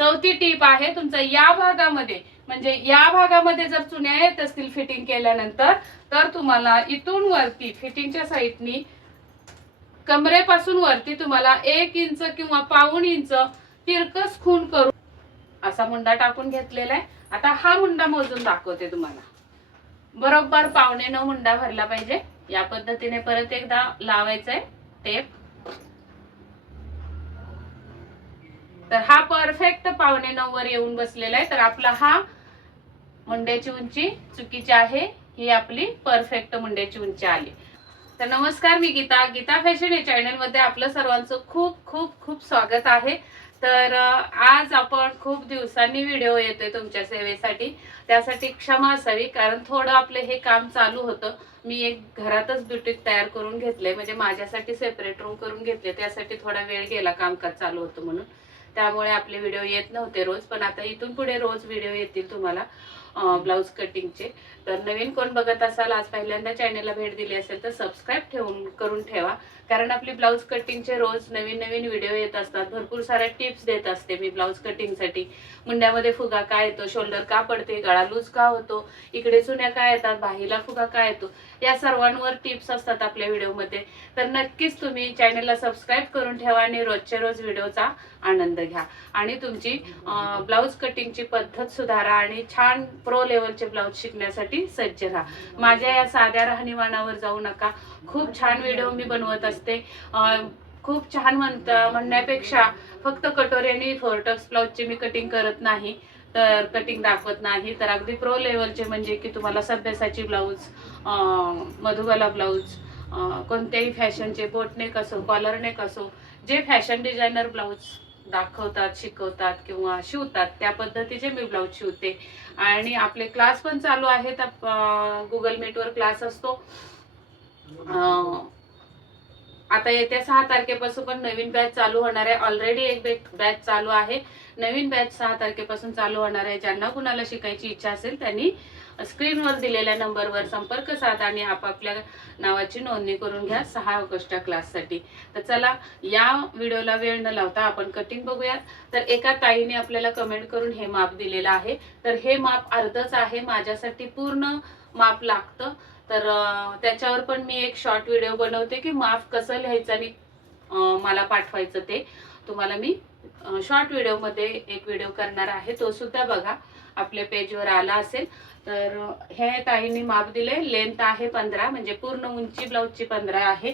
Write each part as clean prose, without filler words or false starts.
चौथी टीप आहे तुमचा या भागामध्ये, म्हणजे या भागामध्ये जर चुन्या येत असतील फिटिंग केल्यानंतर, तर तुम्हाला इथून वरती फिटिंगच्या साईडनी कमरेपासून वरती तुम्हाला 1 इंच किंवा पाऊण इंच तिरकस खून करून असा मुंडा टाकून घेतलेला आहे. आता हा मुंडा मोजून दाखवते तुम्हाला. बरोबर 1.5 मुंडा भरला पाहिजे. या पद्धतीने परत एकदा लावायचंय टेप. तर हा परफेक्ट 8.25 वर येऊन बसलेला आहे. तर आपला हा मुंड्याची उंची चुकीची आहे, ही आपली परफेक्ट मुंड्याची उंची आली. तर नमस्कार, मी गीता फॅशन या चॅनल मध्ये आपलं सर्वांचं खूप खूप खूप स्वागत आहे. तर आज आपण खूप दिवसांनी व्हिडिओ येतोय तुमच्या सेवेसाठी. त्यासाठी क्षमा असावी, कारण थोडं आपलं हे काम चालू होतं. मी एक घरातच ब्युटीक तयार करून घेतले, म्हणजे माझ्यासाठी सेपरेट रूम करून घेतले. त्यासाठी थोडा वेळ गेला, कामकाज चालू होतं म्हणून. त्यामुळे आपले व्हिडिओ येत नव्हते रोज, पण आता इथून पुढे रोज व्हिडिओ येतील तुम्हाला ब्लाउज कटिंगचे. तर नवीन कोण बघत असाल, आज पहिल्यांदा चॅनलला भेट दिली असेल तर सबस्क्राईब करून ठेवा, कारण आपली ब्लाउज कटिंगचे रोज नवीन नवीन व्हिडिओ येत असतात. भरपूर साऱ्या टिप्स देत असते मी ब्लाउज कटिंगसाठी. मुंड्यामध्ये फुगा काय येतो, शोल्डर का पडते, गळा लूज का होतो, इकडे चुन्या काय येतात, बाहीला फुगा काय येतो, या सर्वांवर टिप्स असतात आपल्या व्हिडिओमध्ये. तर नक्कीच तुम्ही चॅनलला सबस्क्राईब करून ठेवा आणि रोजच्या रोज व्हिडिओचा आनंद घ्या आणि तुमची ब्लाउज कटिंगची पद्धत सुधारा आणि छान प्रो लेवलचे ब्लाउज शिकण्यासाठी सज्ज राहा. माझ्या या साध्या राहणीमानावर जाऊ नका. खूप छान व्हिडिओ मी बनवत असते. खूप छान म्हणण्यापेक्षा फक्त कटोरी आणि फोरटक्स ब्लाउजची मी कटिंग करत नाही, तर कटिंग दाखवत नाही. तर अगदी प्रो लेवलचे, म्हणजे की तुम्हाला सभ्यासाची ब्लाउज, मधुबाला ब्लाउज, कोणत्याही फॅशनचे बोटनेक असो, कॉलरनेक असो, जे फॅशन डिझायनर ब्लाउज दाखवतात, शिकवतात किंवा शिवतात, त्या पद्धतीचे मी ब्लाउज शिवते. आणि आपले क्लास पण चालू आहेत. गुगल मीटवर क्लास असतो. आता येत्या 6 तारखेपासून पण नवीन बॅच चालू होणार आहे. ऑलरेडी एक बॅच चालू आहे, नवीन बॅच 6 तारखेपासून चालू होणार आहे. ज्यांना कुणाला शिकायची इच्छा असेल त्यांनी स्क्रीनवर दिलेल्या नंबरवर संपर्क साधा आणि आपापल्या नावाची नोंदणी करून घ्या 6 ऑगस्टच्या क्लाससाठी. तर चला, या व्हिडिओला वेळ न लावता आपण कटिंग बघूया. तर एका ताईने आपल्याला कमेंट करून हे माप दिलेलं आहे. तर हे माप अर्धच आहे, माझ्यासाठी पूर्ण माप लागतं. तर त्याच्यावर पण मी एक शॉर्ट व्हिडिओ बनवते की माप कसं लिहायचं आणि मला पाठवायचं ते तुम्हाला मी शॉर्ट व्हिडिओमध्ये एक व्हिडिओ करणार आहे, तो सुद्धा बघा, आपल्या पेजवर आला असेल. तर हे ताईंनी माप दिले. लेंथ आहे 15, म्हणजे पूर्ण उंची ब्लाउजची 15 आहे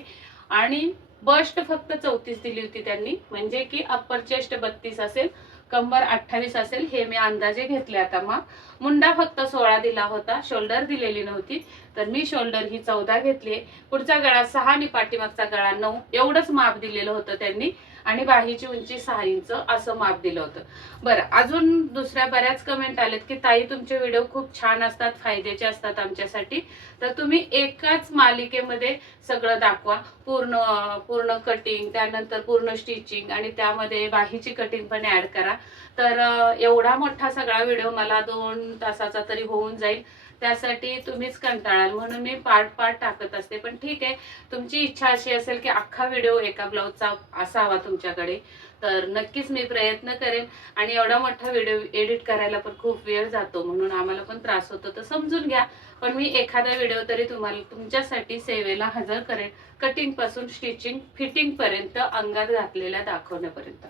आणि बस्ट फक्त 34 दिली होती त्यांनी, म्हणजे की अप्पर चेस्ट 32 असेल, कंबर 28 असेल, हे मी अंदाजे घेतले. आता माप मुंडा फक्त 16 दिला होता, शोल्डर दिलेली नव्हती, तर मी शोल्डर ही 14 घेतली. पुढचा गळा 6 आणि पाठीमागचा गळा 9 एवढंच माप दिलेलं होतं त्यांनी. आणि बाहीची उंची 6 इंच असं माप दिलं होतं. बरं, अजून दुसऱ्या बऱ्याच कमेंट आलेत की ताई तुमचे व्हिडिओ खूप छान असतात, फायद्याचे असतात आमच्यासाठी. तर तुम्ही एकाच मालिकेमध्ये सगळं दाखवा, पूर्ण कटिंग, त्यानंतर पूर्ण स्टिचिंग आणि त्यामध्ये बाहीची कटिंग पण ऍड करा. तर एवढा मोठा सगळा व्हिडिओ मला 2 तासाचा तरी होऊन जाईल. त्यासाठी तुम्हीच कंटाळाल, म्हणून मी पार्ट टाकत असते. पण ठीक आहे, तुमची इच्छा अशी असेल की अख्खा व्हिडिओ एका ब्लाउजचा असावा तुमच्याकडे, तर नक्कीच मी प्रयत्न करेन. आणि एवढा मोठा व्हिडिओ एडिट करायला पण खूप वेळ जातो, म्हणून आम्हाला पण त्रास होतो, तर समजून घ्या. पण मी एखादा व्हिडिओ तरी तुम्हाला तुमच्यासाठी सेवेला हजर करेन, कटिंग पासून स्टिचिंग फिटिंग पर्यंत, अंगात घातलेल्या दाखवण्यापर्यंत.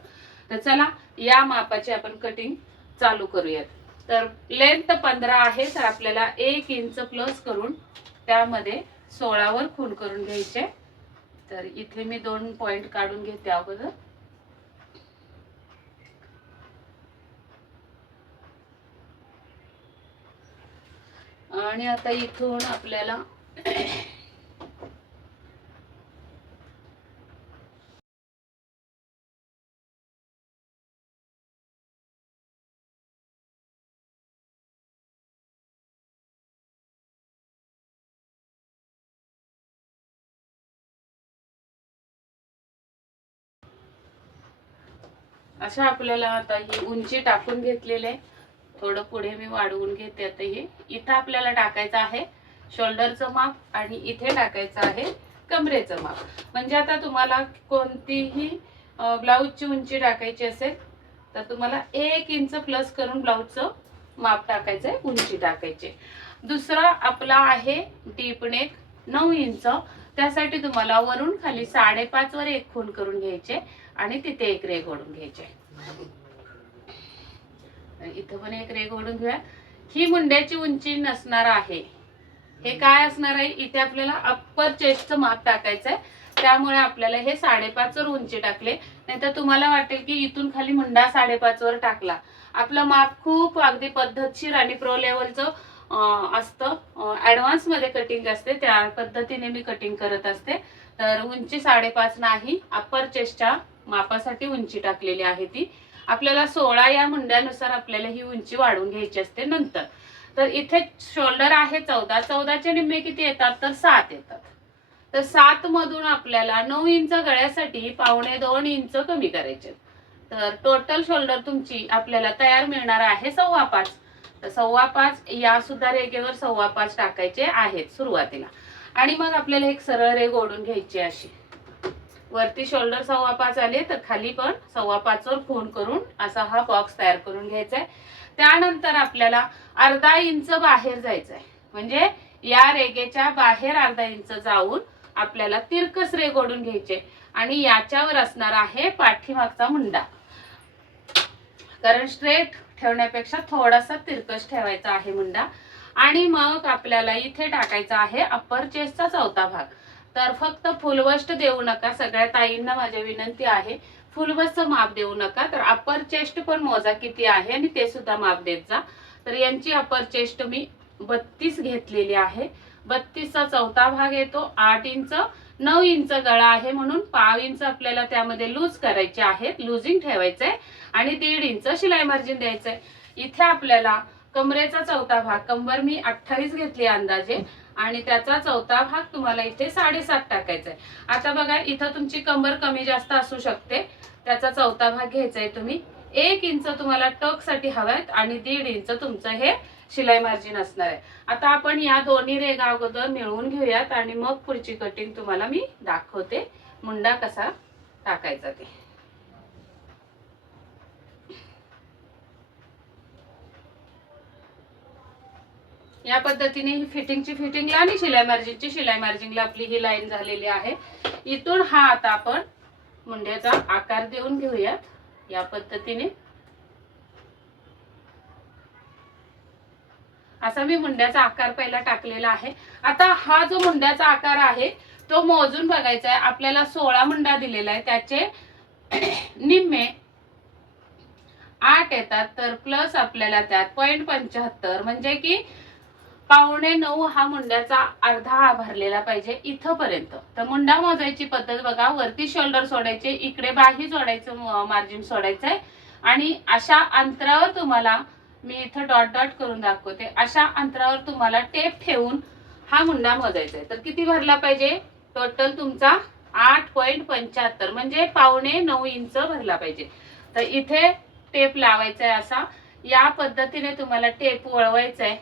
तर चला, या मापाची आपण कटिंग चालू करूयात. तर लेंथ 15 आहे, तर आपल्याला 1 इंच प्लस करून त्यामध्ये 16 वर खूण करून घ्यायचे. तर इथे मी 2 पॉइंट काढून घेते अगोदर. आणि आता इथून आपल्याला अशा आपल्याला आता ही उंची टाकून घेतलेली आहे. थोडं पुढे मी वाढवून घेते. आता हे इथं आपल्याला टाकायचं आहे शोल्डरचं माप आणि इथे टाकायचं आहे कमरेचं माप. म्हणजे आता तुम्हाला कोणतीही ब्लाउजची उंची टाकायची असेल तर तुम्हाला 1 इंच प्लस करून ब्लाऊजचं माप टाकायचंय, उंची टाकायची. दुसरा आपला आहे डीप नेक 9 इंच. त्यासाठी तुम्हाला वरून खाली 5.5 वर एक खूण करून घ्यायचे आणि तिथे एक रेघ ओढून घ्यायचे. इथं पण एक रेघ ओढून घेऊया. ही मुंड्याची उंची नसणार आहे. हे काय असणार आहे, इथे आपल्याला अप्पर चेस्टचं माप टाकायचंय. त्यामुळे आपल्याला हे 5.5 वर उंची टाकले. नाहीतर तुम्हाला वाटेल की इथून खाली मुंडा 5.5 वर टाकला. आपलं माप खूप अगदी पद्धतशीर आणि प्रो लेवलचं असतं. ऍडव्हान्स मध्ये कटिंग असते, त्या पद्धतीने मी कटिंग करत असते. तर उंची 5.5 नाही, अप्पर चेस्टच्या मापासाठी उंची टाकलेली आहे ती. आपल्याला 16 या मुंड्यानुसार आपल्याला ही उंची वाढवून घ्यायची असते नंतर. तर इथे शोल्डर आहे 14. 14चे निम्मे किती येतात, तर 7 येतात. तर 7 मधून आपल्याला 9 इंच गळ्यासाठी 2.25 इंच कमी करायचे. तर टोटल शोल्डर तुमची आपल्याला तयार मिळणार आहे 5.25. तर 5.25 या सुद्धा रेघेवर 5.25 टाकायचे आहेत सुरुवातीला. आणि मग आपल्याला एक सरळ रेघ ओढून घ्यायची अशी. वरती शोल्डर 5.25 आले तर खाली पण 5.25 वर खूण करून असा हा बॉक्स तयार करून घ्यायचा आहे. त्यानंतर आपल्याला अर्धा इंच बाहेर जायचंय. म्हणजे या रेघेच्या बाहेर अर्धा इंच जाऊन आपल्याला तिरकस रेघ ओढून घ्यायचे आणि याच्यावर असणार आहे पाठीमागचा मुंडा. कारण स्ट्रेट ठेवण्यापेक्षा थोडासा तिरकस ठेवायचा आहे मुंडा. आणि मग आपल्याला इथे टाकायचा आहे अप्पर चेस्टचा चौथा भाग. तर फक्त फुलवस्ट देऊ नका. सगळ्या ताईंना माझी विनंती आहे, फुलवस्टचं माप देऊ नका. तर अप्पर चेस्ट पण मोजा किती आहे आणि ते सुद्धा माप देत जा. तर यांची अप्पर चेस्ट मी 32 घेतलेली आहे. 32चा चौथा भाग येतो 8 इंच. 9 इंच गळा आहे म्हणून 5 इंच आपल्याला त्यामध्ये लूज करायचे आहेत, लूजिंग ठेवायचंय आणि 1.5 इंच शिलाई मार्जिन द्यायचंय. इथे आपल्याला कमरेचा चौथा भाग, कंबर मी 28 घेतली अंदाजे आणि त्याचा चौथा भाग तुम्हाला इथे 7.5 टाकायचा आहे. आता बघा इथं तुमची कंबर कमी जास्त असू शकते, त्याचा चौथा भाग घ्यायचा आहे तुम्ही. 1 इंच तुम्हाला टक साठी हवायत आणि 1.5 इंच तुमचं हे शिलाई मार्जिन असणार आहे. आता आपण या दोन्ही रेघा अगोदर मिळवून घेऊयात आणि मग पुढची कटिंग तुम्हाला मी दाखवते, मुंडा कसा टाकायचा ते. या पद्धतीने ही फिटिंगला आणि शिलाई मार्जिनला आपली ही लाईन झालेली आहे. इथून हा आता आपण मुंड्याचा आकार देऊन घेऊयात या पद्धतीने. असा मी मुंड्याचा आकार पहिला टाकलेला आहे. आता हा जो मुंड्याचा आकार आहे तो मोजून बघायचा आहे. आपल्याला 16 मुंडा दिलेला आहे, त्याचे निम्मे 8 येतात. तर प्लस आपल्याला त्यात 0.75 म्हणजे की 8.25 हा मुंड्याचा अर्धा भरलेला पाहिजे इथपर्यंत. तर मुंडा मोजायची पद्धत बघा, वरती शोल्डर सोडायचे, इकडे बाही सोडायचं, मार्जिन सोडायचंय आणि अशा अंतरावर तुम्हाला मी इथं डॉट डॉट करून दाखवते. अशा अंतरावर तुम्हाला टेप ठेवून हा मुंडा मोजायचा आहे. तर किती भरला पाहिजे, टोटल तुमचा 8.75 म्हणजे 8.25 इंच भरला पाहिजे. तर इथे टेप लावायचा आहे असा. या पद्धतीने तुम्हाला टेप वळवायचा आहे.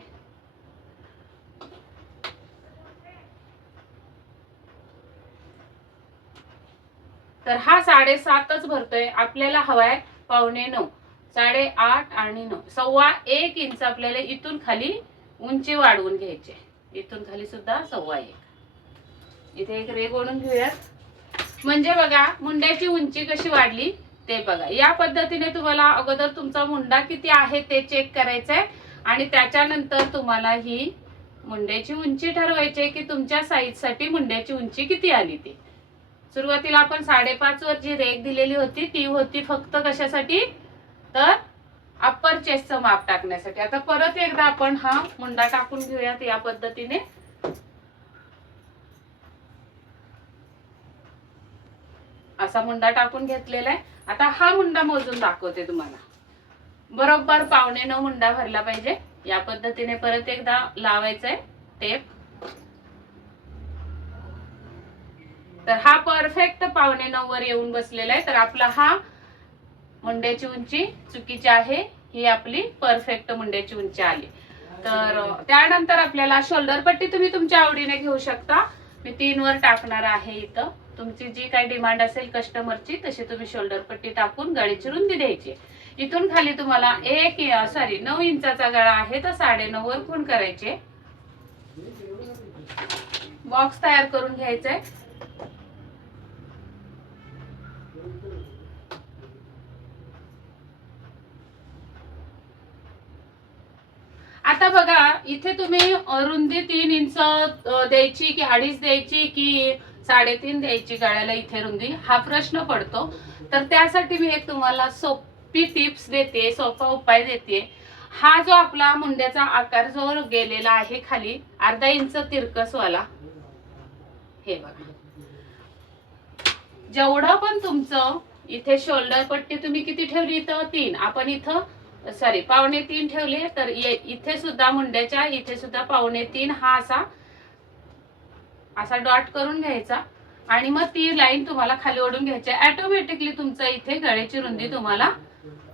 तर हा 7.5च भरतोय, आपल्याला हवाय 8.25. 8.5 आणि 9 1.25 इंच आपल्याला इथून खाली उंची वाढवून घ्यायची. इथून खाली सुद्धा 1.25. इथे एक रेघ ओढून घेऊयात. म्हणजे बघा मुंड्याची उंची कशी वाढली ते बघा. या पद्धतीने तुम्हाला अगोदर तुमचा मुंडा किती आहे ते चेक करायचंय आणि त्याच्यानंतर तुम्हाला ही मुंड्याची उंची ठरवायची की तुमच्या साईज साठी मुंड्याची उंची किती आली ती. सुरुवातीला आपण 5.5 वर जी रेघ दिलेली होती ती होती फक्त कशासाठी, तर अप्पर चेस्टचं माप टाकण्यासाठी. आता परत एकदा आपण हा मुंडा टाकून घेऊयात या पद्धतीने. असा मुंडा टाकून घेतलेला आहे. आता हा मुंडा मोजून दाखवते तुम्हाला. बरोबर 8.25 मुंडा भरला पाहिजे. या पद्धतीने परत एकदा लावायचंय टेप. तर हा परफेक्ट 8.25 वर येऊन बसलेला आहे. तर आपला हा मुंड्याची उंची चुकीची आहे, ही आपली परफेक्ट मुंड्याची उंची आली. तर त्यानंतर आपल्याला शोल्डर पट्टी तुम्ही तुमच्या आवडीने घेऊ शकता. मी 3 वर टाकणार आहे. इथं तुमची जी काही डिमांड असेल कस्टमरची तशी तुम्ही शोल्डर पट्टी टाकून गळीची रुंदी द्यायची. इथून खाली तुम्हाला 9 इंचाचा गळा आहे तर 9.5 वर खूण करायचे. बॉक्स तयार करून घ्यायचा आहे. आता बघा इथे तुम्ही रुंदी 3 इंच द्यायची की 2.5 द्यायची की 3.5 द्यायची गळ्याला इथे रुंदी, हा प्रश्न पडतो. तर त्यासाठी मी एक तुम्हाला सोपी टिप्स देते, सोपा उपाय देते. हा जो आपला मुंड्याचा आकार जो गेलेला आहे खाली 1/2 इंच तिरकसवाला, हे बघा, जेवढं पण तुमचं इथे शोल्डर पट्टी तुम्ही किती ठेवली, इथं 3, आपण इथं 3.25 ठेवले, तर इथे सुद्धा मुंड्याच्या इथे सुद्धा 3.25 हा असा डॉट करून घ्यायचा आणि मग ती लाईन तुम्हाला खाली ओढून घ्यायची. ऑटोमॅटिकली तुमचं इथे गळ्याची रुंदी तुम्हाला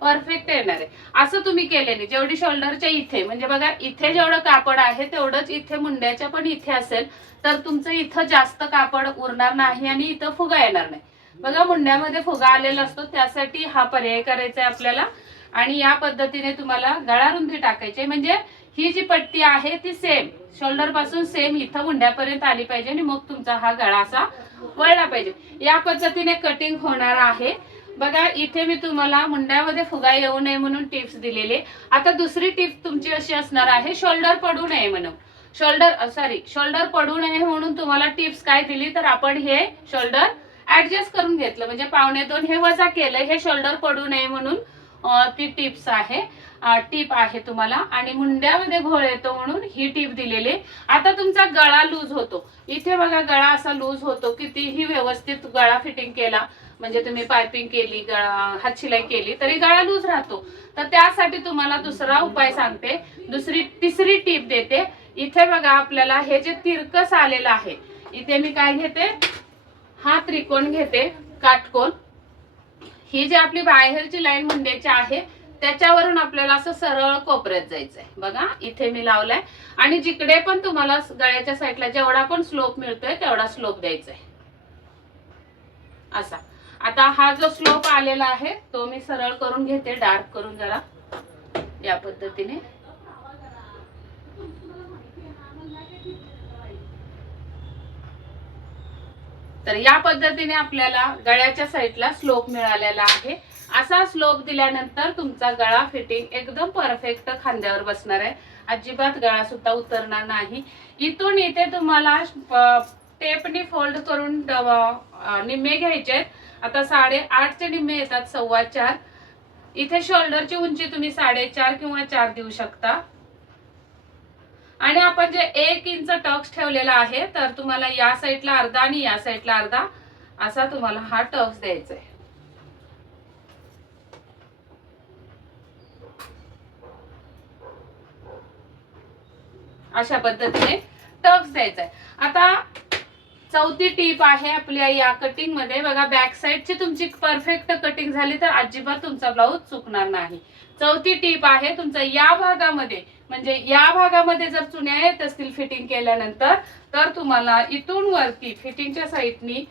परफेक्ट येणार आहे. असं तुम्ही केलेली जेवढी शोल्डरच्या इथे, म्हणजे बघा इथे जेवढं कापड आहे तेवढंच इथे मुंड्याच्या पण इथे असेल, तर तुमचं इथं जास्त कापड उरणार नाही आणि इथं फुगा येणार नाही. बघा मुंड्यामध्ये फुगा आलेला असतो, त्यासाठी हा पर्याय करायचा आहे आपल्याला. आणि या पद्धतीने तुम्हाला गळा रुंदी टाकायची, म्हणजे ही जी पट्टी आहे ती सेम शोल्डर पासून सेम इथं मुंड्यापर्यंत आली पाहिजे आणि मग तुमचा हा गळा असा वळला पाहिजे. या पद्धतीने कटिंग होणार आहे. बघा इथे मी तुम्हाला मुंड्यामध्ये फुगा येऊ नये म्हणून टिप्स दिलेले. आता दुसरी टिप तुमची अशी असणार आहे, शोल्डर पडू नये म्हणून. शोल्डर पडू नये म्हणून तुम्हाला टिप्स काय दिली, तर आपण हे शोल्डर ऍडजस्ट करून घेतलं, म्हणजे 1.25 हे वजा केलं, हे शोल्डर पडू नये म्हणून ती टिप्स आहे, टिप आहे तुम्हाला. आणि मुंड्यामध्ये घोळ येतो म्हणून ही टिप दिलेली. आता तुमचा गळा लूज होतो, इथे बघा गळा असा लूज होतो, कितीही व्यवस्थित गळा फिटिंग केला, म्हणजे तुम्ही पायपिंग केली, हात शिलाई केली तरी गळा लूज राहतो. तर त्यासाठी तुम्हाला दुसरा उपाय सांगते, तिसरी टिप देते. इथे बघा आपल्याला हे जे तिरकस आलेलं आहे, इथे मी काय घेते, हा त्रिकोण घेते, काटकोन. ही जी आपली बाहेरची लाईन मुंड्याची आहे त्याच्यावरून आपल्याला असं सरळ कोपऱ्यात जायचंय. बघा इथे मी लावलाय आणि जिकडे पण तुम्हाला गळ्याच्या साईडला जेवढा पण स्लोप मिळतोय तेवढा स्लोप द्यायचा आहे असा. आता हा जो स्लोप आलेला आहे तो मी सरळ करून घेते, डार्क करून जरा या पद्धतीने. तर या पद्धतीने आपल्याला गळ्याच्या साईडला स्लोप मिळालेला आहे. असा स्लोप दिल्यानंतर तुमचा गळा फिटिंग एकदम परफेक्ट खांद्यावर बसणार आहे, अजिबात गळा सुद्धा उतरणार नाही. इथून इथे तुम्हाला टेपनी फोल्ड करून निम्मे घ्यायचे. आता 8.5 चे निम्मे येतात 4.25. इथे शोल्डरची उंची तुम्ही 4.5 किंवा 4 देऊ शकता. आणि आपण जे 1 इंच टक्स ठेवलेला आहे, तर तुम्हाला या साईडला अर्धा आणि या साईडला अर्धा असा तुम्हाला हा टक्स द्यायचा आहे. अशा पद्धतीने टक्स द्यायचा आहे. आता चौथी टीप आहे आपल्या या कटिंग मध्ये. बघा बॅक साईडची तुमची परफेक्ट कटिंग झाली तर अजिबात तुमचा ब्लाऊज चुकणार नाही. चौथी टीप आहे तुमचा या भागामध्ये, म्हणजे या भागामध्ये जर चुन्या येत असतील फिटिंग केल्यानंतर, तर तुम्हाला इथून वरती फिटिंगच्या साईडनी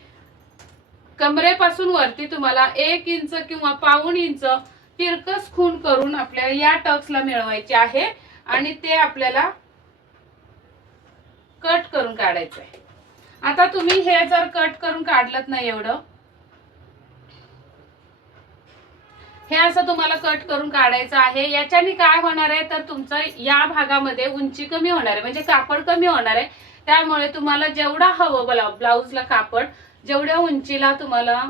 कमरेपासून वरती तुम्हाला 1 इंच किंवा 1.25 इंच तिरकस खूण करून आपल्याला या टक्सला मिळवायचे आहे आणि ते आपल्याला कट करून काढायचं आहे. आता तुम्ही हे जर कट करून काढलत नाही एवढं, हे असं तुम्हाला कट करून काढायचं आहे. याच्याने काय होणार आहे, तर तुमचं या भागामध्ये उंची कमी होणार आहे, म्हणजे कापड कमी होणार आहे. त्यामुळे तुम्हाला जेवढा हवं ब्लाऊजला कापड, जेवढ्या उंचीला तुम्हाला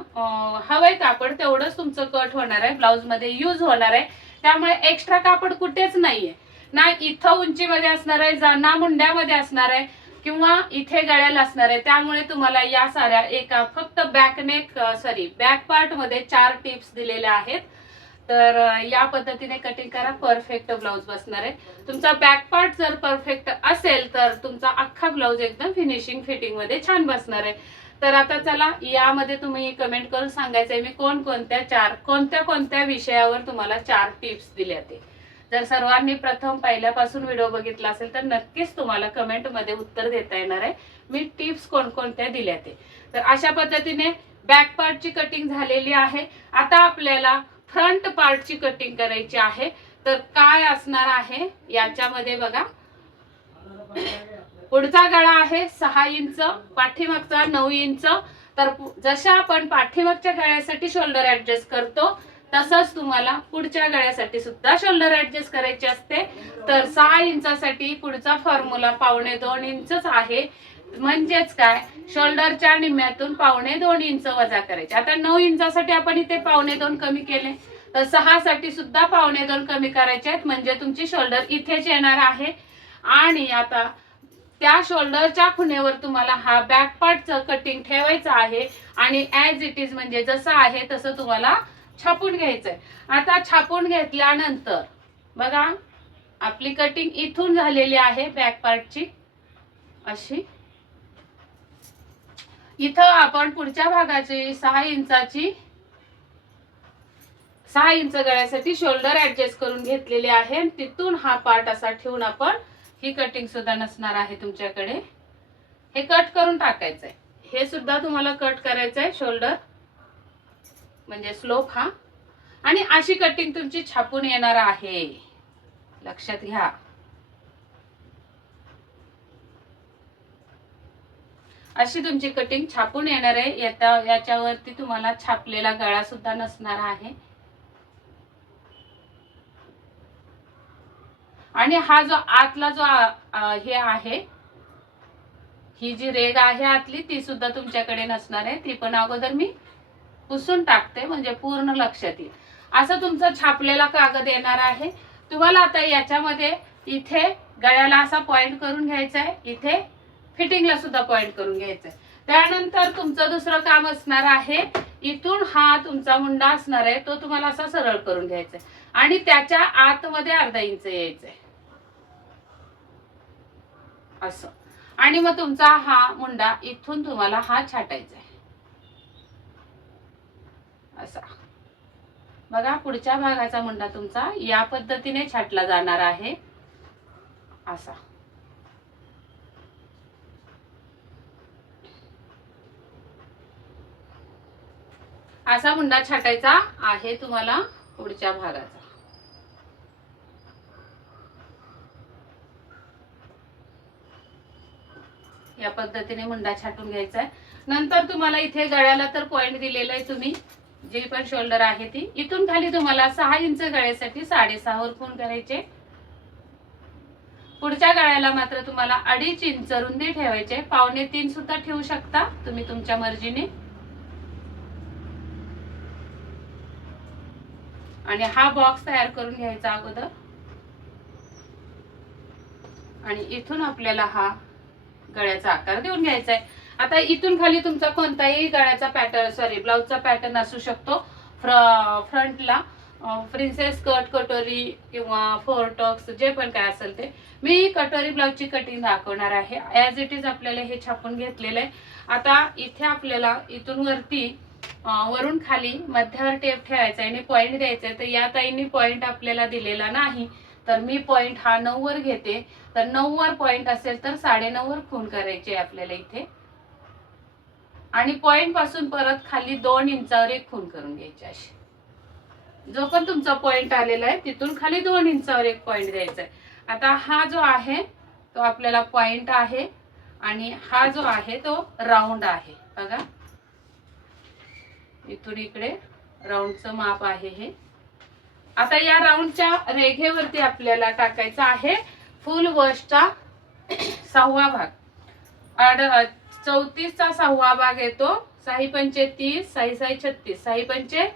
हवंय कापड तेवढंच तुमचं कट होणार आहे, ब्लाऊज मध्ये यूज होणार आहे. त्यामुळे एक्स्ट्रा कापड कुठेच नाहीये, ना इथं उंचीमध्ये असणार आहे, ना मुंड्यामध्ये असणार आहे किंवा इथे गळ्याला असणार आहे. त्यामुळे तुम्हाला या साऱ्या एका फक्त बॅक पार्ट मध्ये 4 टिप्स दिलेल्या आहेत. तर या पद्धतीने कटिंग करा, परफेक्ट ब्लाऊज बसणार आहे. तुमचा बॅक पार्ट जर परफेक्ट असेल तर तुमचा अख्खा ब्लाऊज एकदम फिनिशिंग फिटिंग मध्ये छान बसणार आहे. तर आता चला यामध्ये तुम्ही कमेंट करून सांगायचंय मी कोणत्या विषयावर तुम्हाला 4 टिप्स दिल्या ते. जर सर्वांनी प्रथम पहिल्यापासून व्हिडिओ बघितला असेल तर नक्कीच तुम्हाला कमेंट मध्ये उत्तर देता येणार आहे मी टिप्स कोणकोणत्या दिल्या ते. तर अशा पद्धतीने बॅक पार्टची कटिंग झालेली आहे. आता आपल्याला फ्रंट पार्टची कटिंग करायची आहे. तर काय असणार आहे याच्यामध्ये बघा, पुढचा गळा आहे 6 इंच, पाठीमागचा 9 इंच. तर जशा आपण पाठीमागच्या गळ्यासाठी शोल्डर ऍडजस्ट करतो तसंच तुम्हाला पुढच्या गळ्यासाठी सुद्धा शोल्डर ऍडजस्ट करायचे असते. तर 6 इंचासाठी पुढचा फॉर्म्युला 1.25 इंचच आहे. म्हणजेच काय, शोल्डरच्या निम्म्यातून 1.25 इंच वजा करायचे. आता 9 इंचासाठी आपण इथे 1.25 कमी केले, तर 6 साठी सुद्धा 1.25 कमी करायचे आहेत. म्हणजे तुमची शोल्डर इथेच येणार आहे. आणि आता त्या शोल्डरच्या खुणेवर तुम्हाला हा बॅक पार्टचं कटिंग ठेवायचं आहे आणि ऍज इट इज म्हणजे जसं आहे तसं तुम्हाला छापून घ्यायचंय. आता छापून घेतल्यानंतर बघा, आपली कटिंग इथून झालेली आहे बॅक पार्टची अशी. इथं आपण पुढच्या भागाची 6 इंच गळ्यासाठी शोल्डर ऍडजस्ट करून घेतलेले आहे. तिथून हा पार्ट असा ठेवून आपण ही कटिंग सुद्धा नसणार आहे तुमच्याकडे. हे कट करून टाकायचंय. हे सुद्धा तुम्हाला कट करायचंय शोल्डर म्हणजे स्लोप हा. आणि अशी कटिंग तुमची छापून येणार आहे, लक्षात घ्या. अशी तुमची कटिंग छापून येणार आहे. याच्यावरती तुम्हाला छापलेला गळा सुद्धा नसणार आहे. आणि हा जो आतला जो हे आहे, ही जी रेग आहे आतली, ती सुद्धा तुमच्याकडे नसणार आहे. ती पण अगोदर मी पुसून टाकते म्हणजे पूर्ण लक्षात येईल. असं तुमचा छापलेला कागद येणार आहे. तुम्हाला आता याच्यामध्ये इथे गळ्याला असा पॉइंट करून घ्यायचा आहे, इथे फिटिंगला सुद्धा पॉइंट करून घ्यायचा आहे. त्यानंतर तुमचं दुसरं काम असणार आहे, इथून हा तुमचा मुंडा असणार आहे तो तुम्हाला असा सरळ करून घ्यायचा आहे आणि त्याच्या आतमध्ये अर्धा इंच यायचंय असं. आणि मग तुमचा हा मुंडा इथून तुम्हाला हा छाटायचा आहे असा. बघा, पुढच्या भागाचा मुंडा तुमचा या पद्धतीने छाटला जाणार आहे असा. असा मुंडा छाटायचा आहे तुम्हाला पुढच्या भागाचा. या पद्धतीने मुंडा छाटून घ्यायचा आहे. नंतर तुम्हाला इथे गळ्याला तर पॉइंट दिलेला आहे, तुम्ही जे पण शोल्डर आहे ती इथून खाली तुम्हाला 6 इंच गळ्यासाठी 6.5 वर खूण करायचे. पुढच्या गळ्याला मात्र तुम्हाला 2.5 इंच रुंदी ठेवायचे. 2.25 सुद्धा ठेवू शकता तुम्ही तुमच्या मर्जीने. आणि हा बॉक्स तयार करून घ्यायचा अगोदर. आणि इथून आपल्याला हा गळ्याचा आकार देऊन घ्यायचा आहे. आता इथून खाली तुमचा कोणताही गळ्याचा पॅटर्न ब्लाउजचा पॅटर्न असू शकतो. फ्रंटला प्रिन्सेस कट, कटोरी किंवा फोर टक्स जे पण काय असेल ते. मी कटोरी ब्लाउजची कटिंग दाखवणार आहे. ऍज इट इज आपल्याला हे छापून घेतलेलं आहे. आता इथे आपल्याला इथून वरती वरून खाली मध्यावर टेप ठेवायचा आणि पॉइंट द्यायचा आहे. तर या ताईंनी पॉइंट आपल्याला दिलेला नाही, तर मी पॉइंट हा 9 वर घेते. तर 9 वर पॉइंट असेल तर 9.5 वर खूण करायची आपल्याला इथे. आणि पॉइंट पासून परत खाली 2 इंचावर एक खूण करून घ्यायची अशी. जो पण तुमचा पॉइंट आलेला आहे तिथून खाली 2 इंचावर एक पॉइंट द्यायचा आहे. आता हा जो आहे तो आपल्याला पॉइंट आहे आणि हा जो आहे तो राऊंड आहे. बघा, इथून इकडे राऊंडचं माप आहे हे. आता या राऊंडच्या रेघेवरती आपल्याला टाकायचा आहे फुल वशचा 6वा भाग. 34 चा 6वा भाग येतो. 6 पंचे 30, 6 6 36, 6 पंचे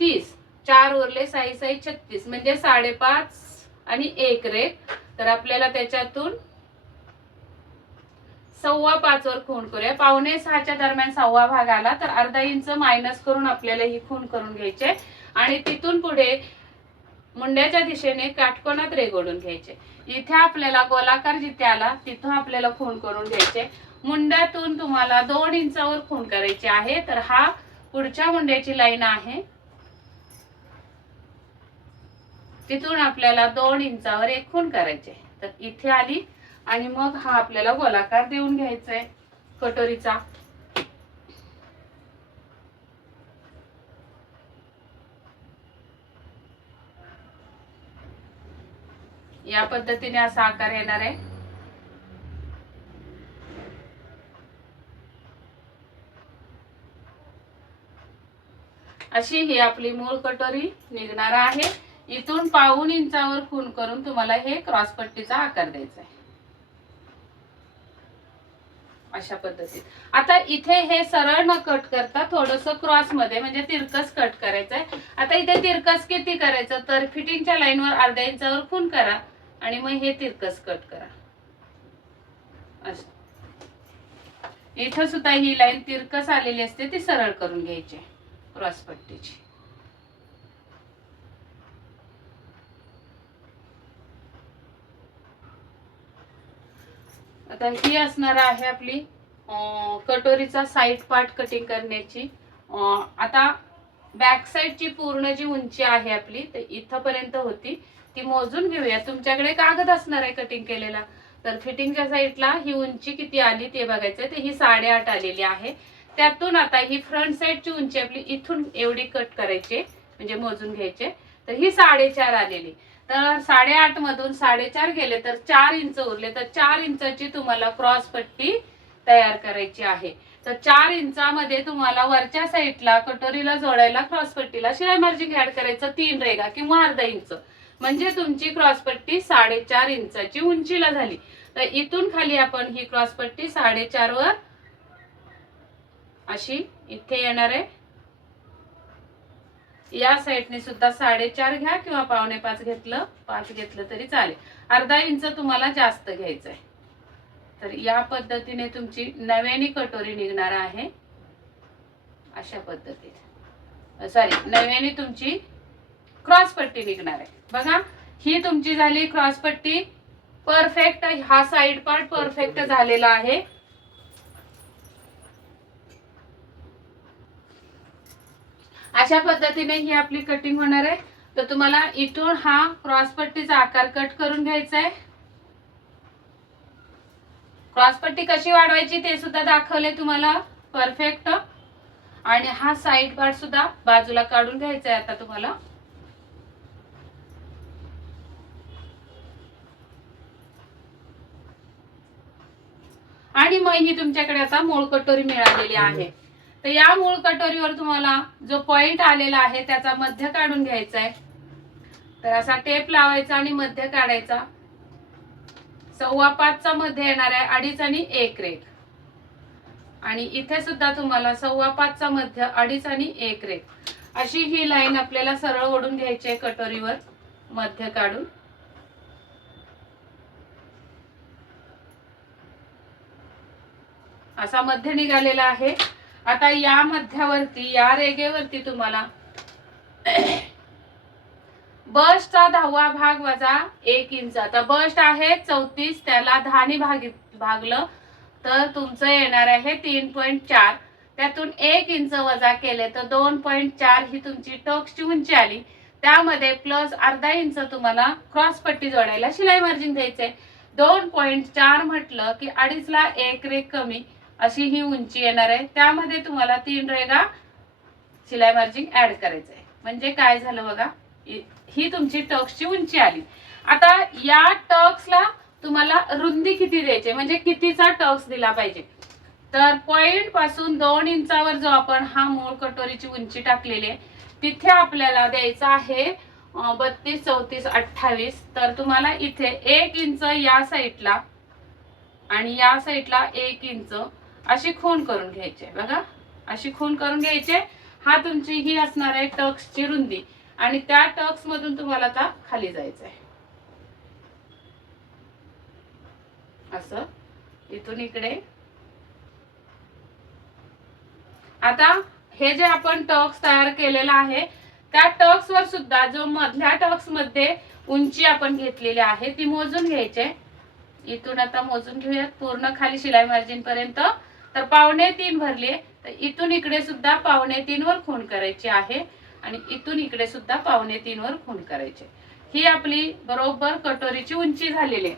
30, 4 उरले 6 6 36 म्हणजे 5.5 आणि 1 रेघ. तर आपल्याला त्याच्यातून 5.25 वर खूण करूया. 5.5 दरम्यान 6वा भाग आला तर अर्धा इंच मायनस करून आपल्याला ही खूण करून घ्यायचे. आणि तिथून पुढे मुंड्याच्या दिशेने काटकोनात रेघ ओढून घ्यायचे. इथे आपल्याला गोलाकार जिथे आला तिथून आपल्याला खूण करून घ्यायचे. मुंड्यातून तुम्हाला 2 इंचावर खूण करायची आहे. तर हा पुढच्या मुंड्याची लाईन आहे, तिथून आपल्याला 2 इंचावर एक खूण करायचे. तर इथे आली आणि मग हा आपल्याला गोलाकार देऊन घ्यायचा आहे कटोरीचा. या पद्धतीने असा आकार येणार आहे. अशी ही आपली मूळ कटोरी निघणार आहे. इथून 1.5 इंचावर खूण करून तुम्हाला हे क्रॉस पट्टीचा आकार द्यायचा आहे. अशा पद्धतीत. आता इथे हे सरळ न कट करता थोडस क्रॉस मध्ये म्हणजे तिरकस कट करायचंय. आता इथे तिरकस किती करायचं तर फिटिंगच्या लाईनवर अर्ध्या इंचावर खूण करा आणि मग हे तिरकस कट करा. असं इथं सुद्धा ही लाईन तिरकस आलेली असते ती सरळ करून घ्यायची क्रॉस पट्टीची. आता ही असणार आहे आपली कटोरीचा साइड पार्ट कटिंग करण्याची. आता बॅक साइडची पूर्ण जी उंची आहे आपली ते इथपर्यंत होती ती मोजून घेऊया. तुमच्याकडे कागद असणार आहे कटिंग केलेला तर फिटिंगच्या साइडला ही उंची किती आली ते बघायचं. ते ही 8.5 आलेली आहे. त्यातून आता ही फ्रंट साइडची उंची आपली इथून एवढी कट करायची म्हणजे मोजून घ्यायचे. तर ही 4.5 आलेली. तर 8.5 मधून 4.5 गेले तर 4 इंच उरले. तर 4 इंचाची तुम्हाला क्रॉस पट्टी तयार करायची आहे. तर 4 इंचामध्ये तुम्हाला वरच्या साईडला कटोरीला जोडायला क्रॉस पट्टीला शिलाई मार्जिन ऍड करायचं 3 रेगा किंवा अर्धा इंच म्हणजे तुमची क्रॉस पट्टी 4.5 इंचाची उंचीला झाली. तर इथून खाली आपण ही क्रॉस पट्टी 4.5 वर अशी इथे येणार आहे. या साईडने सुद्धा 4.5 घ्या किंवा 4.25 घेतलं 5 घेतलं तरी चालेल. अर्धा इंच तुम्हाला जास्त घ्यायचं आहे. तर या पद्धतीने तुमची नव्याने कटोरी निघणार आहे. अशा पद्धतीने नव्याने तुमची क्रॉस पट्टी निघणार आहे. बघा ही तुमची झाली क्रॉस पट्टी परफेक्ट. हा साइड पार्ट परफेक्ट झालेला आहे. अशा पद्धतीने ही आपली कटिंग होणार आहे. तर तुम्हाला इथून हा क्रॉस पट्टीचा आकार कट करून घ्यायचा आहे. क्रॉस पट्टी कशी वाढवायची ते सुद्धा दाखवले तुम्हाला परफेक्ट. आणि हा साइड पार्ट सुद्धा बाजूला काढून घ्यायचा आहे आता तुम्हाला. आणि मग ही तुमच्याकडे आता मूळ कटोरी मिळालेली आहे. तर या मूळ कटोरीवर तुम्हाला जो पॉइंट आलेला आहे त्याचा मध्य काढून घ्यायचा आहे. तर असा टेप लावायचा आणि मध्य काढायचा. 5.25 चा मध्य येणार आहे 2.5 आणि 1 रेघ. आणि इथे सुद्धा तुम्हाला 5.25 चा मध्य 2.5 आणि 1 रेघ अशी ही लाईन आपल्याला सरळ ओढून घ्यायची आहे कटोरीवर मध्य काढून. असा मध्य निघालेला आहे. आता या मध्यावरती या रेघेवरती तुम्हाला बस्टचा 10वा भाग वजा 1 इंच. आता बस्ट आहे 34 त्याला 10 ने भागलं तर तुमचं येणार आहे 3.4. त्यातून 1 इंच वजा केले तर 2.4 ही तुमची टक्सची उंची आली. त्यामध्ये प्लस अर्धा इंच तुम्हाला क्रॉस पट्टी जोडायला शिलाई मार्जिन द्यायचे. 2.4 म्हटलं की 2.5 ला 1 रेघ कमी अशी ही उंची येणार आहे. त्यामध्ये तुम्हाला 3 रेघा शिलाई मार्जिन ऍड करायचंय. म्हणजे काय झालं बघा ही तुमची टक्सची उंची आली. आता या टक्सला तुम्हाला रुंदी किती द्यायची म्हणजे कितीचा टक्स दिला पाहिजे. तर पॉइंट पासून 2 इंचावर जो आपण हा मूळ कटोरीची उंची टाकलेली आहे तिथे आपल्याला द्यायचा आहे 32, 34, 28. तर तुम्हाला इथे 1 इंच या साईडला आणि या साईडला 1 इंच अशी खूण करून घ्यायची. बघा अशी खूण करून घ्यायची. हा तुमची ही असणार आहे टक्सची रुंदी आणि त्या टक्स मधून तुम्हाला आता खाली जायचं आहे. असं इथून इकडे. आता हे जे आपण टक्स तयार केलेला आहे त्या टक्स वर सुद्धा जो मधल्या टक्स मध्ये उंची आपण घेतलेली आहे ती मोजून घ्यायची. इथून आता मोजून घेऊयात पूर्ण खाली शिलाई मार्जिन पर्यंत. तर 2.25 भरले तर इथून इकडे सुद्धा 2.25 वर खूण करायची आहे आणि इथून इकडे सुद्धा 2.25 वर खूण करायची. ही आपली बरोबर कटोरीची उंची झालेली आहे.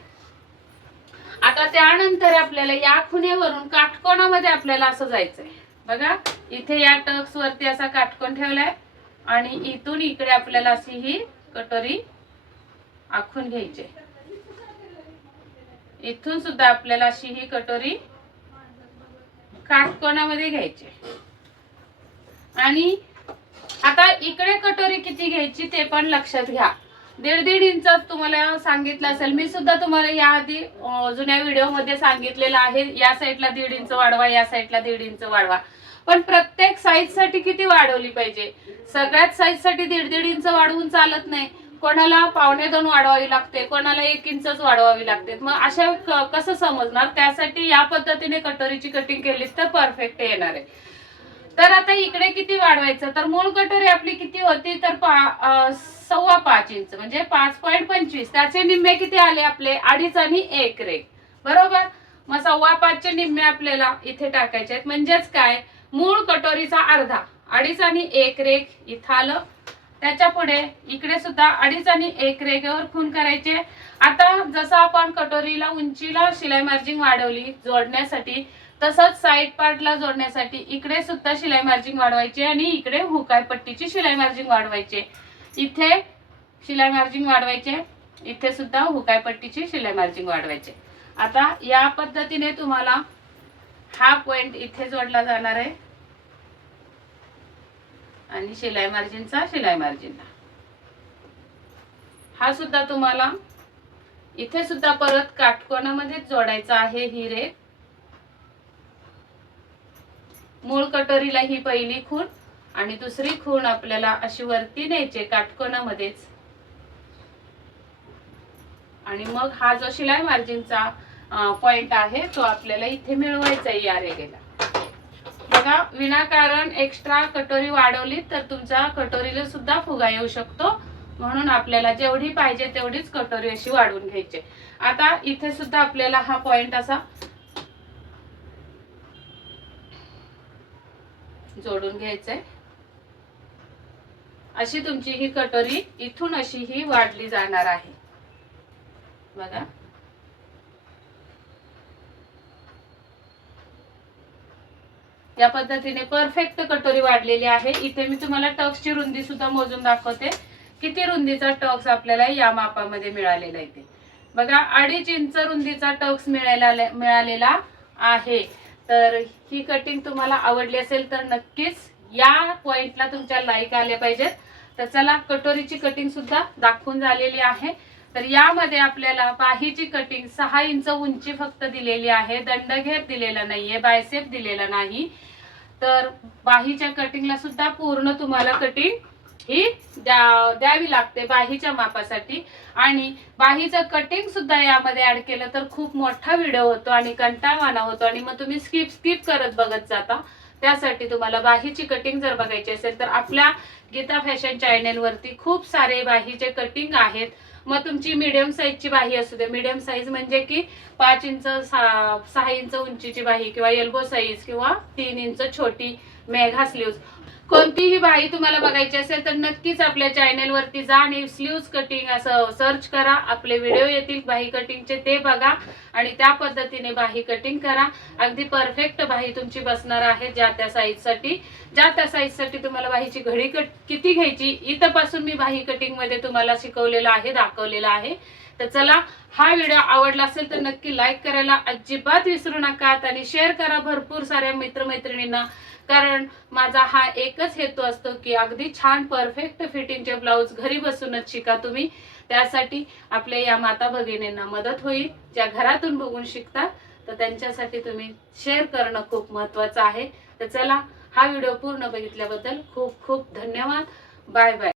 आता त्यानंतर आपल्याला या खुणेवरून काटकोनामध्ये आपल्याला असं जायचंय. बघा इथे या टक्स वरती असा काटकोन ठेवलाय आणि इथून इकडे आपल्याला अशी ही कटोरी आखून घ्यायची. इथून सुद्धा आपल्याला अशी ही कटोरी काटकोनामध्ये घ्यायची आणि आता इकडे कटोरी किती घ्यायची ते पण लक्षात घ्या. 1.5 इंच तुम्हाला सांगितलं असेल, मी सुद्धा तुम्हाला याआधी जुन्या व्हिडिओ मध्ये सांगितलेलं आहे. या साईडला 1.5 इंच वाढवा, या साईडला 1.5 इंच वाढवा. पण प्रत्येक साईज साठी किती वाढवली पाहिजे? सगळ्याच साईज साठी 1.5 इंच वाढवून चालत नाही. कोणाला 1.25 वाढवावी लागते, कोणाला 1 इंचच वाढवावी लागते. मग अशा कसं समजणार? त्यासाठी या पद्धतीने कटोरीची कटिंग केली तर परफेक्ट येणार आहे. तर आता इकडे किती वाढवायचं? तर मूळ कटोरी आपली किती होती? तर 5.25 इंच म्हणजे 5.25. त्याचे निम्मे किती आले आपले? 2.5 आणि 1 रेघ, बरोबर. मग 5.25 चे निम्मे आपल्याला इथे टाकायचे आहेत. म्हणजेच काय? मूळ कटोरीचा अर्धा, 2.5 आणि 1 रेघ इथं आलं. त्याच्या पुढे इकडे सुद्धा 2.5 आणि 1 रेघेवर खून करायचे. आता जसं आपण कटोरीला उंचीला शिलाई मार्जिन वाढवली जोडण्यासाठी, तसंच साइड पार्टला जोडण्यासाठी इकडे सुद्धा शिलाई मार्जिन वाढवायची आणि इकडे हुकाय पट्टीची शिलाई मार्जिन वाढवायची. इथे शिलाई मार्जिन वाढवायचे, इथे सुद्धा हुकाय पट्टीची शिलाई मार्जिन वाढवायचे. आता या पद्धतीने तुम्हाला हा पॉइंट इथे जोडला जाणार आहे आणि शिलाई मार्जिनचा शिलाई मार्जिनला हा सुद्धा तुम्हाला इथे सुद्धा परत काटकोनामध्ये जोडायचा आहे. ही रेघ मूळ कटोरीला ही पहिली खूण आणि दुसरी खूण आपल्याला अशी वरती न्यायची काटकोनामध्येच. आणि मग हा जो शिलाई मार्जिनचा पॉइंट आहे तो आपल्याला इथे मिळवायचा आहे या रेघेला. बघा, विनाकारण एक्स्ट्रा कटोरी वाढवली तर तुमच्या कटोरीला सुद्धा फुगा येऊ शकतो. म्हणून आपल्याला जेवढी पाहिजे तेवढीच कटोरी अशी वाढवून घ्यायची. आता इथे सुद्धा आपल्याला हा पॉइंट असा जोडून घ्यायचंय. अशी तुमची ही कटोरी इथून अशी ही वाढली जाणार आहे. बघा, या पद्धतीने परफेक्ट कटोरी वाढलेली आहे. इथे मी तुम्हाला टक्सची रुंदी सुद्धा मोजून दाखवते. किती रुंदीचा टक्स आपल्याला या मापामध्ये मिळालेला आहे ते बघा. 2.5 इंच रुंदीचा टक्स मिळालेला आहे. तर ही कटिंग तुम्हाला आवडली असेल तर नक्कीच या पॉइंटला तुमच्या लाईक आले पाहिजेत. तर चला, कटोरीची कटिंग सुद्धा दाखवून झालेली आहे. तर यामध्ये आपल्याला बाहीची कटिंग 6 इंच उंची फक्त दिलेली आहे. दंडघेर दिलेला नाहीये, बायसेप दिलेला नाही. तर बाहीच्या कटिंगला सुद्धा पूर्ण तुम्हाला कटिंग ही द्यावी लागते बाहीच्या मापासाठी. आणि बाहीचं कटिंग सुद्धा यामध्ये ऍड केलं तर खूप मोठा व्हिडिओ होतो आणि कंटाळवाणा होतो आणि मग तुम्ही स्किप करत बघत जाता. त्यासाठी तुम्हाला बाहीची कटिंग जर बघायची असेल तर आपल्या गीता फॅशन चॅनल वरती खूप सारे बाहीचे कटिंग आहेत. मग तुमची मीडियम साईजची बाही असू दे, मीडियम साईज म्हणजे की 5 इंच 6 इंच उंचीची बाही किंवा एल्बो साईज किंवा 3 इंच छोटी मेघा स्लीव्ज, कोणतीही बाही तुम्हाला बघायची असेल तर नक्कीच आपल्या चॅनल वरती जा आणि स्लीव्ज कटिंग असं सर्च करा. आपले व्हिडिओ येतील बाही कटिंगचे, ते बघा आणि त्या पद्धतीने बाही कटिंग करा. अगदी परफेक्ट बाही तुमची बसणार आहे ज्या त्या साईजसाठी. तुम्हाला बाहीची घडी किती घ्यायची इथपासून मी बाही कटिंग मध्ये तुम्हाला शिकवलेलं आहे, दाखवलेलं आहे. तर चला, हा व्हिडिओ आवडला असेल तर नक्की लाईक करायला अजिबात विसरू नका आणि शेअर करा भरपूर साऱ्या मित्रमैत्रिणींना. कारण माझा हा एकच हेतू असतो की अगदी छान परफेक्ट फिटिंगचे ब्लाउज घरी बसूनच शिका तुम्ही. त्यासाठी आपल्या या माता भगिनींना मदत होईल ज्या घरातून बघून शिकतात. तर त्यांच्यासाठी तुम्ही शेअर करणं खूप महत्त्वाचं आहे. तर चला, हा व्हिडिओ पूर्ण बघितल्याबद्दल खूप खूप धन्यवाद. Bye bye.